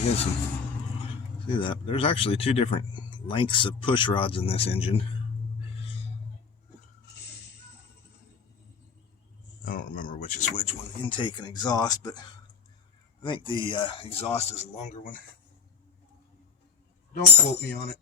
You guys can see that. There's actually two different lengths of push rods in this engine. I don't remember which is which one, intake and exhaust, but I think the exhaust is the longer one. Don't quote me on it.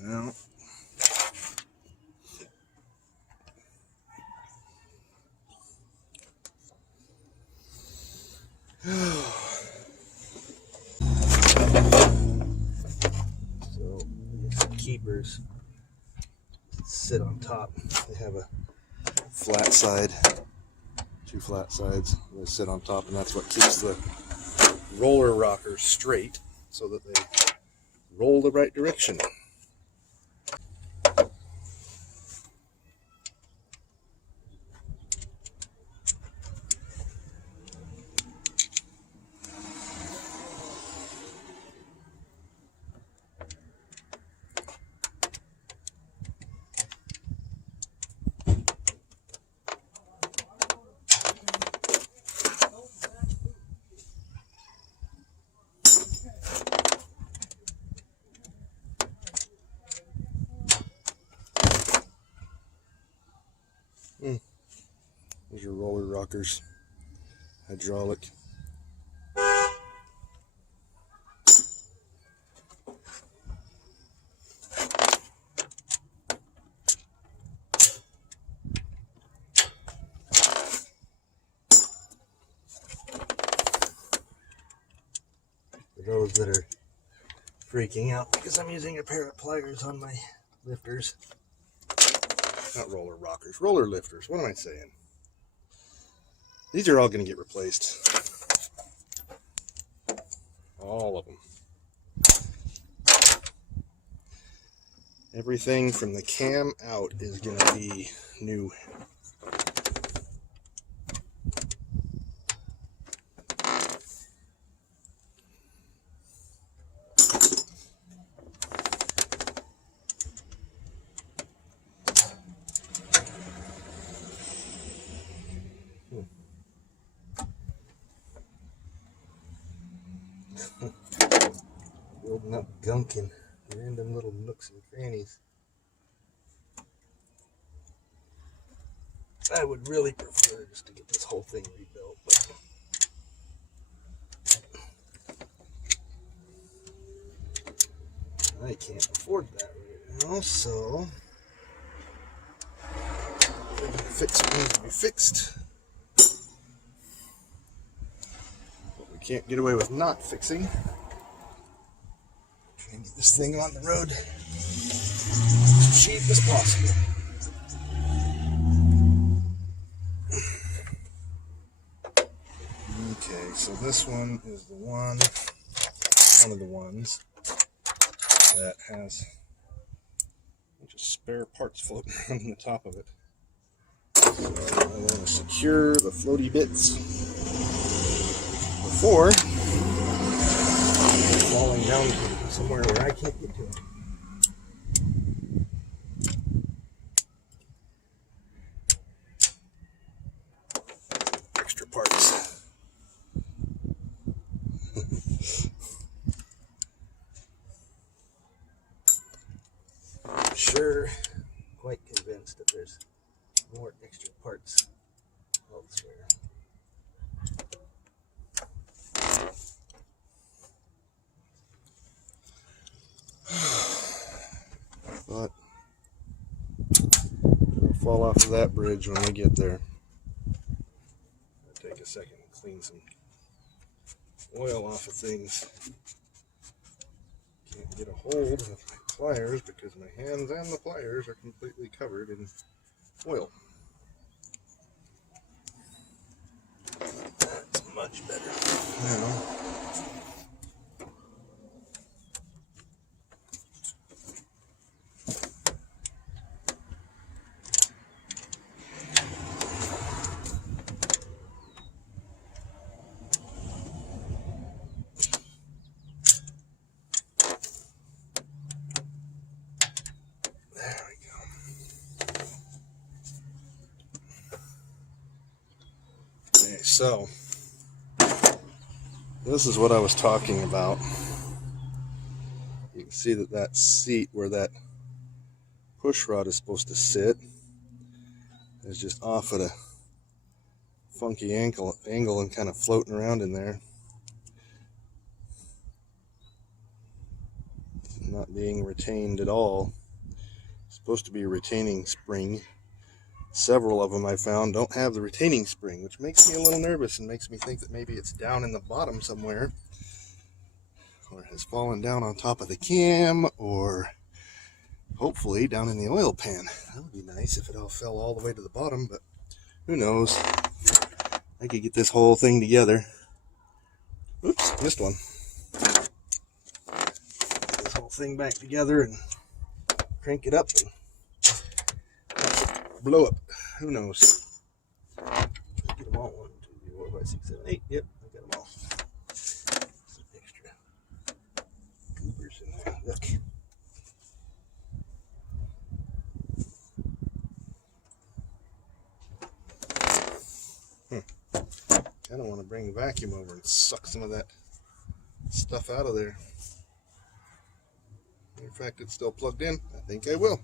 Now, so the keepers sit on top. They have a flat side, two flat sides. They sit on top, and that's what keeps the roller rockers straight so that they roll the right direction. Those are roller rockers, hydraulic. For those that are freaking out because I'm using a pair of pliers on my lifters. Not roller rockers, roller lifters. What am I saying? These are all going to get replaced. All of them. Everything from the cam out is going to be new. Building up gunk in random little nooks and crannies. I would really prefer just to get this whole thing rebuilt, but I can't afford that right now, so fix what needs to be fixed. What we can't get away with not fixing. Trying to get this thing on the road as cheap as possible. Okay, so this one is the one of the ones that has a bunch of spare parts floating around on the top of it. So I want to secure the floaty bits before falling down somewhere where I can't get to it. Extra parts. I'm sure, quite convinced that there's more extra parts elsewhere. But we'll fall off of that bridge when we get there. I'll take a second and clean some oil off of things. Can't get a hold of my pliers because my hands and the pliers are completely covered in oil. That's much better. Now, there So this is what I was talking about. You can see that that seat where that push rod is supposed to sit is just off at a funky angle and kind of floating around in there, not being retained at all. It's supposed to be a retaining spring. Several of them I found don't have the retaining spring, which makes me a little nervous and makes me think that maybe it's down in the bottom somewhere, or has fallen down on top of the cam, or hopefully down in the oil pan. That would be nice if it all fell all the way to the bottom, but who knows. I could get this whole thing together. Oops, missed one. Get this whole thing back together and crank it up and blow up. Who knows? Get them all. 1, 2, 3, 4, 5, 6, 7, 8. Yep, I got them all. Some extra goobers in there. Look. Kind of want to bring the vacuum over and suck some of that stuff out of there. In fact, it's still plugged in. I think I will.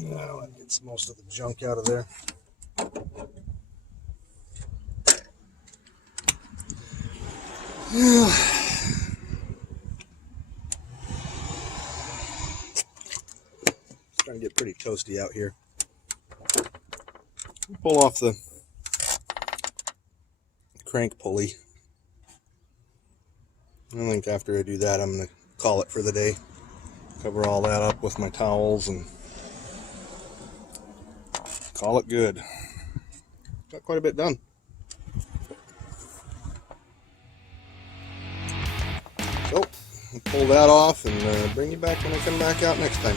Now that gets most of the junk out of there. It's starting to get pretty toasty out here. Pull off the crank pulley. I think after I do that, I'm going to call it for the day. Cover all that up with my towels and call it good. Got quite a bit done. So, I'll pull that off and bring you back when I come back out next time.